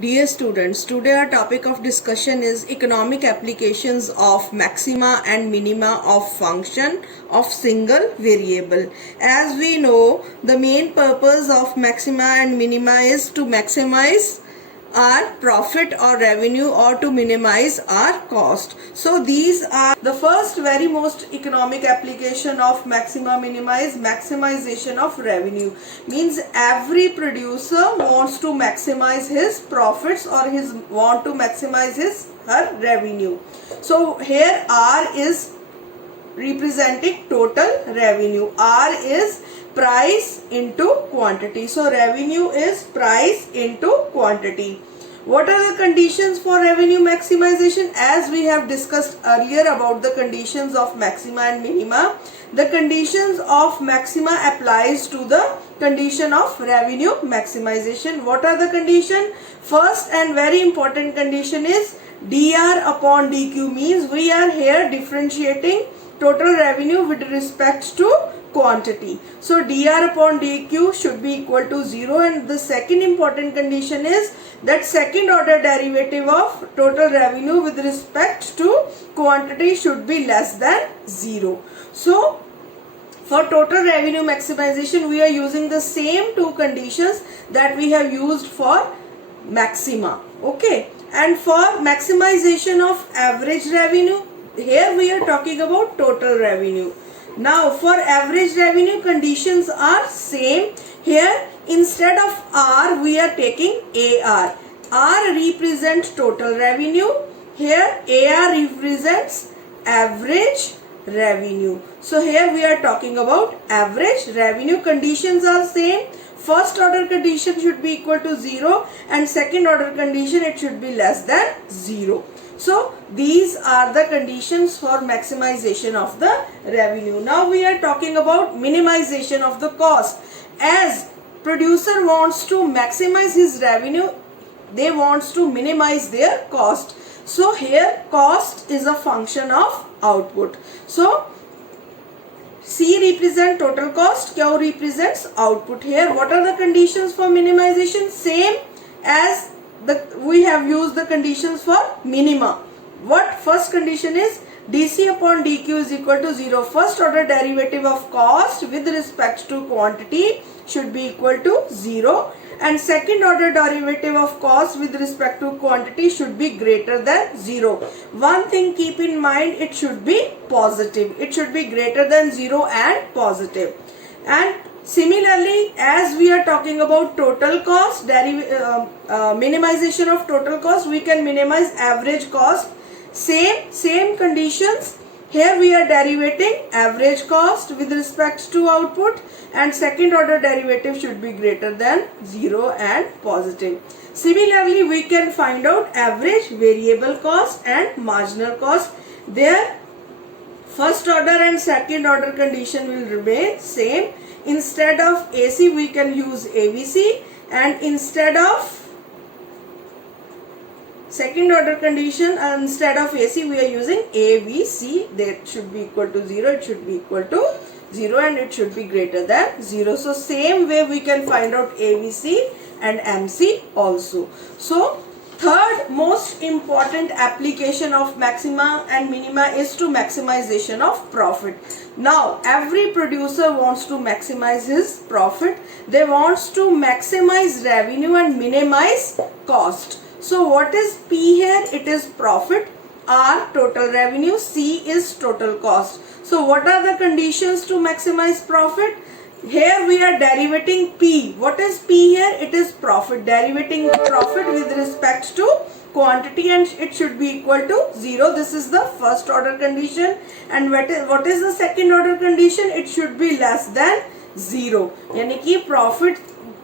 Dear students, today our topic of discussion is economic applications of maxima and minima of function of single variable. As we know, the main purpose of maxima and minima is to maximize our profit or revenue or to minimize our cost. So these are the first very most economic application of maxima minima is maximization of revenue. Means every producer wants to maximize his profits or his want to maximize her revenue. So here R is representing total revenue. R is price into quantity. So revenue is price into quantity. What are the conditions for revenue maximization? As we have discussed earlier about the conditions of maxima and minima, the conditions of maxima applies to the condition of revenue maximization. What are the conditions? First and very important condition is dr upon dq, means we are here differentiating total revenue with respect to quantity. So dr upon dq should be equal to 0, and the second important condition is that second order derivative of total revenue with respect to quantity should be less than 0. So for total revenue maximization we are using the same two conditions that we have used for maxima. Okay, and for maximization of average revenue, here we are talking about total revenue. Now for average revenue conditions are same. Here instead of R we are taking AR. R represents total revenue. Here AR represents average revenue. So here we are talking about average revenue. Conditions are same. First order condition should be equal to 0 and second order condition it should be less than 0. So these are the conditions for maximization of the revenue. Now we are talking about minimization of the cost. As producer wants to maximize his revenue, they wants to minimize their cost. So here cost is a function of output. So C represents total cost, Q represents output. Here what are the conditions for minimization? Same as we have used the conditions for minima. What first condition is dc upon dq is equal to 0. First order derivative of cost with respect to quantity should be equal to 0, and second order derivative of cost with respect to quantity should be greater than 0. One thing keep in mind, it should be positive. It should be greater than 0 and positive. And similarly, as we are talking about total cost, minimization of total cost, we can minimize average cost. Same conditions. Here we are derivating average cost with respect to output, and second order derivative should be greater than 0 and positive. Similarly, we can find out average variable cost and marginal cost. There first order and second order condition will remain same. Instead of AC we can use ABC, and instead of second order condition instead of AC we are using ABC. That should be equal to 0, it should be equal to 0, and it should be greater than 0. So same way we can find out ABC and MC also. So third most important application of maxima and minima is to maximization of profit. Now every producer wants to maximize his profit. They wants to maximize revenue and minimize cost. So what is P here? It is profit. R total revenue. C is total cost. So what are the conditions to maximize profit? Here we are derivating P. What is P here? It is profit. Derivating profit with respect to quantity, and it should be equal to 0. This is the first order condition. And what is the second order condition? It should be less than 0. यानी कि profit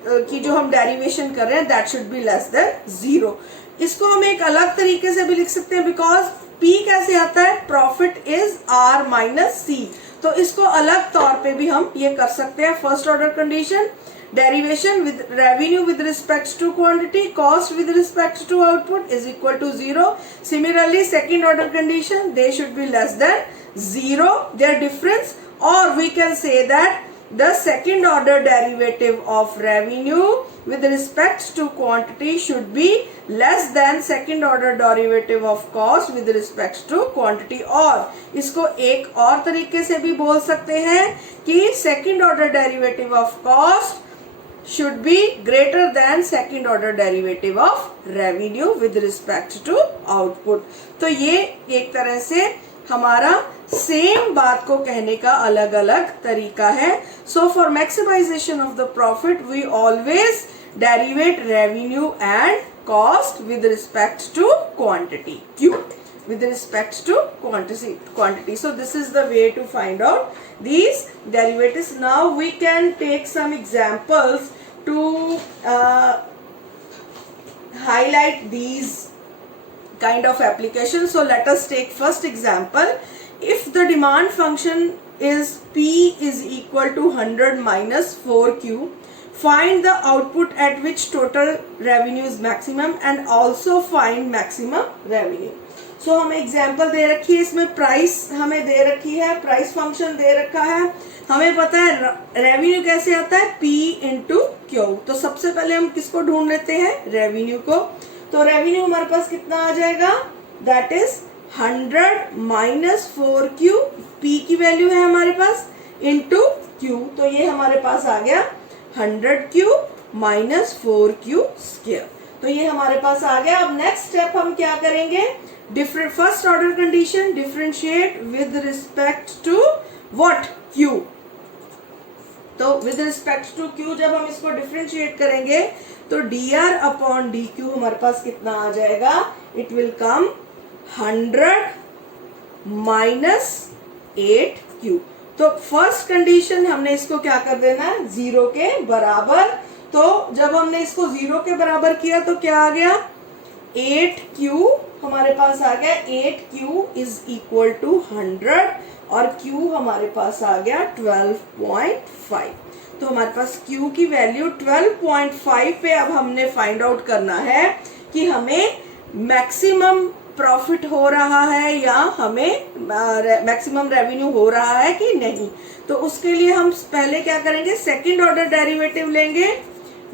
की जो हम derivation कर रहे हैं that should be less than 0. इसको हम एक अलग तरीके से भी लिख सकते हैं, because P कैसे आता है? Profit is R minus C. तो इसको अलग तौर पे भी हम ये कर सकते हैं. First order condition derivation with revenue with respect to quantity, cost with respect to output is equal to 0. Similarly, second order condition, they should be less than 0, their difference, or we can say that the second order derivative of revenue with respect to quantity should be less than second order derivative of cost with respect to quantity. और इसको एक और तरीके से भी बोल सकते हैं कि second order derivative of cost should be greater than second order derivative of revenue with respect to output. तो ये एक तरह से हमारा सेम बात को कहने का अलग अलग तरीका है. So for maximization of the profit we always derivate revenue and cost with respect to quantity Q with respect to quantity. So this is the way to find out these derivatives. Now we can take some examples to highlight these kind of applications. So let us take first example. If the demand function is P is equal to 100 minus 4Q, find the output at which total revenue is maximum and also find maximum revenue. So हमें example दे रखी है, इसमें price हमें दे रखी है, price function दे रखा है, हमें पता है रेवेन्यू कैसे आता है P इंटू क्यू. तो सबसे पहले हम किसको ढूंढ लेते हैं, रेवेन्यू को. तो रेवेन्यू हमारे पास कितना आ जाएगा, that is 100 minus 4Q, P की वैल्यू है हमारे पास, इंटू Q. तो ये हमारे पास आ गया 100Q माइनस 4Q स्क्वायर. तो ये हमारे पास आ गया. अब नेक्स्ट स्टेप हम क्या करेंगे, different first order condition differentiate with respect to what, Q. तो विद रिस्पेक्ट टू Q जब हम इसको डिफरेंशिएट करेंगे तो dr अपॉन dq हमारे पास कितना आ जाएगा, it will come 100 minus 8Q. तो फर्स्ट कंडीशन हमने इसको क्या कर देना है, 0 के बराबर. तो जब हमने इसको 0 के बराबर किया तो क्या आ गया, 8Q हमारे पास आ गया. 8Q इज इक्वल टू 100 और Q हमारे पास आ गया 12.5. तो हमारे पास Q की वैल्यू 12.5 पे अब हमने फाइंड आउट करना है कि हमें मैक्सिमम प्रॉफिट हो रहा है या हमें मैक्सिमम रेवेन्यू हो रहा है कि नहीं. तो उसके लिए हम पहले क्या करेंगे, सेकंड ऑर्डर डेरिवेटिव लेंगे,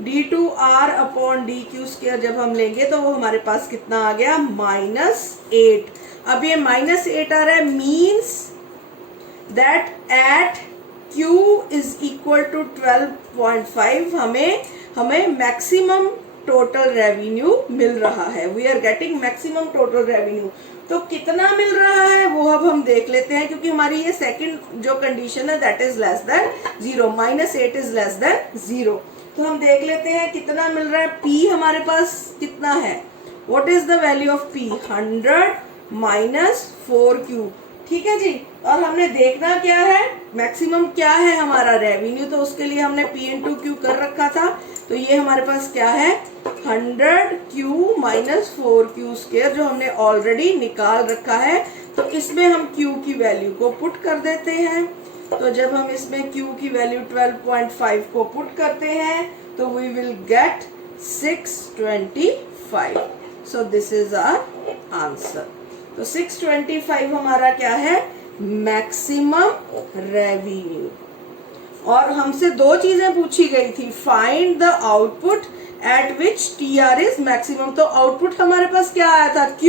d2r अपॉन dq स्क्वायर जब हम लेंगे तो वो हमारे पास कितना आ गया, -8. अब ये -8 आ रहा है, means that at Q is equal to 12.5 हमें मैक्सिमम टोटल रेवेन्यू मिल रहा है. We are getting maximum total revenue. तो कितना मिल रहा है वो अब हम देख लेते हैं, क्योंकि हमारी ये सेकंड जो कंडीशन है that is less than 0, -8 is less than 0. तो हम देख लेते हैं कितना मिल रहा है. P हमारे पास कितना है, what is the value of P, 100 minus 4Q. ठीक है जी. और हमने देखना क्या है, मैक्सिमम क्या है हमारा रेवेन्यू. तो उसके लिए हमने P इंटू क्यू कर रखा था. तो ये हमारे पास क्या है, 100Q माइनस 4Q स्क्वायर जो हमने ऑलरेडी निकाल रखा है. तो इसमें हम Q की वैल्यू को पुट कर देते हैं. तो जब हम इसमें Q की वैल्यू 12.5 को पुट करते हैं तो we will get 625. So this is our answer. तो 625 हमारा क्या है, मैक्सिमम रेवेन्यू. और हमसे दो चीजें पूछी गई थी, find the output at which TR is maximum. तो आउटपुट हमारे पास क्या आया था, Q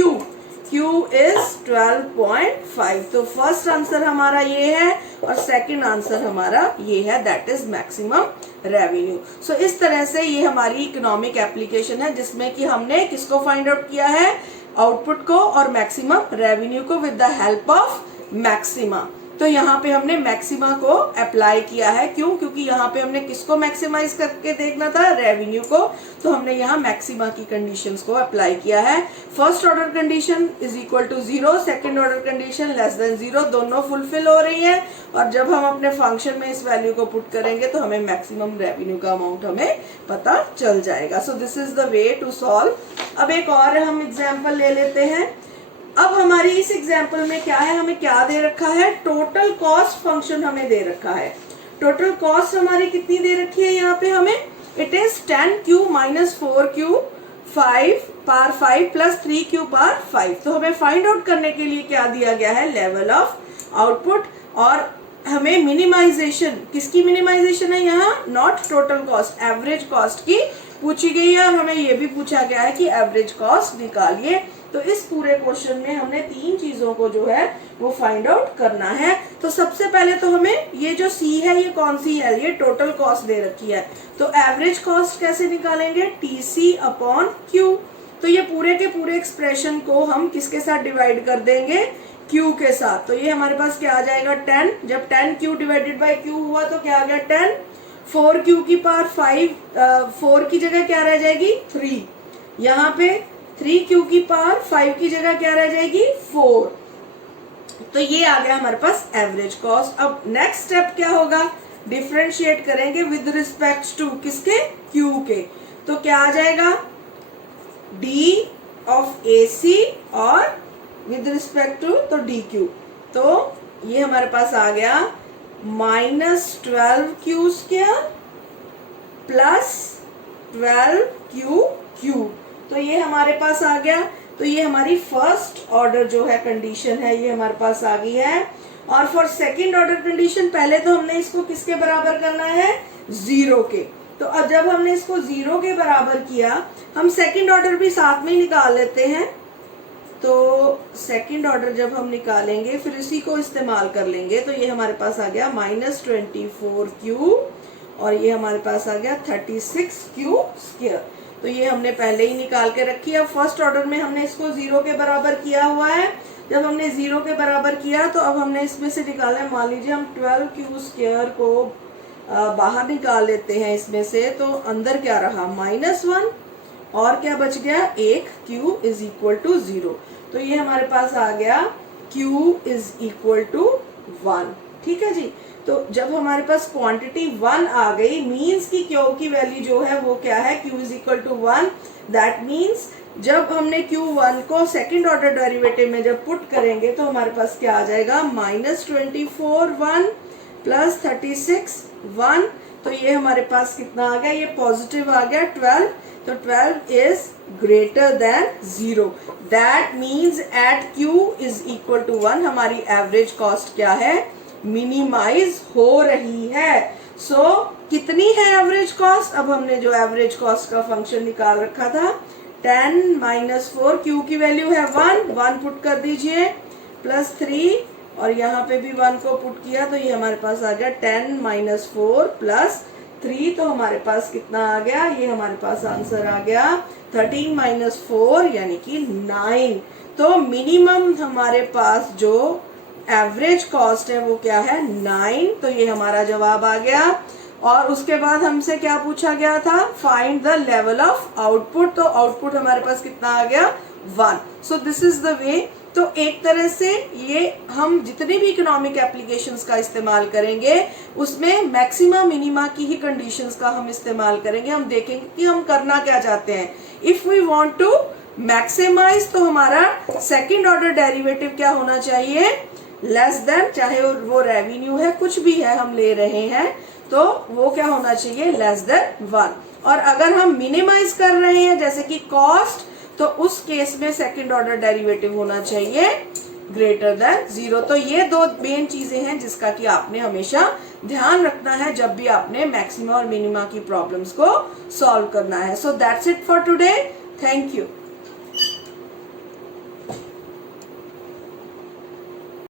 इज 12.5. तो फर्स्ट आंसर हमारा ये है और सेकंड आंसर हमारा ये है, दैट इज मैक्सिमम रेवेन्यू. सो इस तरह से ये हमारी इकोनॉमिक एप्लीकेशन है जिसमें कि हमने किसको फाइंड आउट किया है, आउटपुट को और मैक्सिमम रेवेन्यू को with the help of maxima. तो यहाँ पे हमने मैक्सिमा को अप्लाई किया है. क्यों, क्योंकि यहाँ पे हमने किसको मैक्सिमाइज करके देखना था, रेवेन्यू को. तो हमने यहाँ मैक्सिमा की कंडीशंस को अप्लाई किया है. First order condition is equal to 0, second order condition less than 0, दोनों फुलफिल हो रही है. और जब हम अपने फंक्शन में इस वैल्यू को पुट करेंगे तो हमें मैक्सिमम रेवेन्यू का अमाउंट हमें पता चल जाएगा. So this is the way to solve. अब एक और हम एग्जाम्पल ले लेते हैं. अब हमारी इस एग्जाम्पल में क्या है, हमें क्या दे रखा है, टोटल कॉस्ट फंक्शन हमें दे रखा है. टोटल कॉस्ट हमारी कितनी दे रखी है यहाँ पे हमें, it is 10Q minus 4Q 5 पार 5 प्लस 3Q पार 5. तो हमें फाइंड आउट करने के लिए क्या दिया गया है, लेवल ऑफ आउटपुट. और हमें मिनिमाइजेशन, किसकी मिनिमाइजेशन है यहाँ, not total cost, average cost की पूछी गई है और हमें ये भी पूछा गया है कि एवरेज कॉस्ट निकालिए। तो इस पूरे क्वेश्चन में हमने 3 चीजों को जो है वो फाइंड आउट करना है। तो सबसे पहले तो हमें ये जो सी है ये कौन सी है, ये टोटल कॉस्ट दे रखी है, तो एवरेज कॉस्ट कैसे निकालेंगे, टीसी अपॉन क्यू। तो ये पूरे के पूरे एक्सप्रेशन को हम किसके साथ डिवाइड कर देंगे, Q के साथ। तो ये हमारे पास क्या आ जाएगा 10, जब 10Q डिवाइडेड बाई Q हुआ तो क्या आ गया 10, 4Q की पावर 5, 4 की जगह क्या रह जाएगी 3, यहाँ पे 3Q की पावर 5 की जगह क्या रह जाएगी 4। तो ये आ गया हमारे पास एवरेज कॉस्ट। अब नेक्स्ट स्टेप क्या होगा, डिफरेंशिएट करेंगे विद रिस्पेक्ट टू किसके, Q के। तो क्या आ जाएगा D ऑफ AC और विद रिस्पेक्ट टू तो DQ। तो ये हमारे पास आ गया -12Q स्क्वायर प्लस 12QQ। तो ये हमारे पास आ गया। तो ये हमारी फर्स्ट ऑर्डर जो है कंडीशन है ये हमारे पास आ गई है। और फॉर सेकंड ऑर्डर कंडीशन पहले तो हमने इसको किसके बराबर करना है, 0 के। तो अब जब हमने इसको 0 के बराबर किया, हम सेकंड ऑर्डर भी साथ में ही निकाल लेते हैं। तो सेकंड ऑर्डर जब हम निकालेंगे फिर इसी को इस्तेमाल कर लेंगे। तो ये हमारे पास आ गया -24Q और ये हमारे पास आ गया 36Q स्क्वायर। तो ये हमने पहले ही निकाल के रखी है। अब फर्स्ट ऑर्डर में हमने इसको 0 के बराबर किया हुआ है। जब हमने 0 के बराबर किया तो अब हमने इसमें से निकाला है, मान लीजिए हम 12Q स्क्वायर को बाहर निकाल लेते हैं इसमें से, तो अंदर क्या रहा -1 और क्या बच गया 1Q इज इक्वल टू 0। तो ये हमारे पास आ गया Q इज इक्वल टू 1। ठीक है जी। तो जब हमारे पास क्वांटिटी 1 आ गई, मीन्स की Q की वैल्यू जो है वो क्या है, Q is equal to 1। That means जब हमने Q1 को सेकंड ऑर्डर डेरिवेटिव में जब पुट करेंगे तो हमारे पास क्या आ जाएगा, -24 1 प्लस 36 1। तो ये हमारे पास कितना आ गया, ये पॉजिटिव आ गया 12। तो 12 इज greater than 0। That means at Q is equal to 1 हमारी एवरेज कॉस्ट क्या है, मिनिमाइज हो रही है। सो कितनी है एवरेज कॉस्ट, अब हमने जो एवरेज कॉस्ट का फंक्शन निकाल रखा था 10 - 4, Q की वैल्यू है 1 पुट कर दीजिए प्लस 3 और यहाँ पे भी 1 को पुट किया तो ये हमारे पास आ गया 10 - 4 प्लस 3। तो हमारे पास कितना आ गया, ये हमारे पास आंसर आ गया 13 - 4 यानी कि 9। तो मिनिमम हमारे पास जो एवरेज कॉस्ट है वो क्या है 9। तो ये हमारा जवाब आ गया। और उसके बाद हमसे क्या पूछा गया था, find the level of output. तो आउटपुट हमारे पास कितना आ गया 1। सो दिस इज द वे। तो एक तरह से ये हम जितने भी इकोनॉमिक एप्लीकेशंस का इस्तेमाल करेंगे उसमें मैक्सिमा मिनिमा की ही कंडीशंस का हम इस्तेमाल करेंगे। हम देखेंगे कि हम करना क्या चाहते हैं। If we want to maximize तो हमारा सेकंड ऑर्डर डेरिवेटिव क्या होना चाहिए, लेस देन, चाहे वो रेवेन्यू है कुछ भी है हम ले रहे हैं तो वो क्या होना चाहिए, लेस देन 1। और अगर हम मिनिमाइज कर रहे हैं जैसे कि कॉस्ट, तो उस केस में सेकंड ऑर्डर डेरिवेटिव होना चाहिए ग्रेटर देन 0। तो ये 2 मेन चीजें हैं जिसका कि आपने हमेशा ध्यान रखना है जब भी आपने मैक्सिमा और मिनिमा की प्रॉब्लम्स को सॉल्व करना है। So that's it for today. Thank you.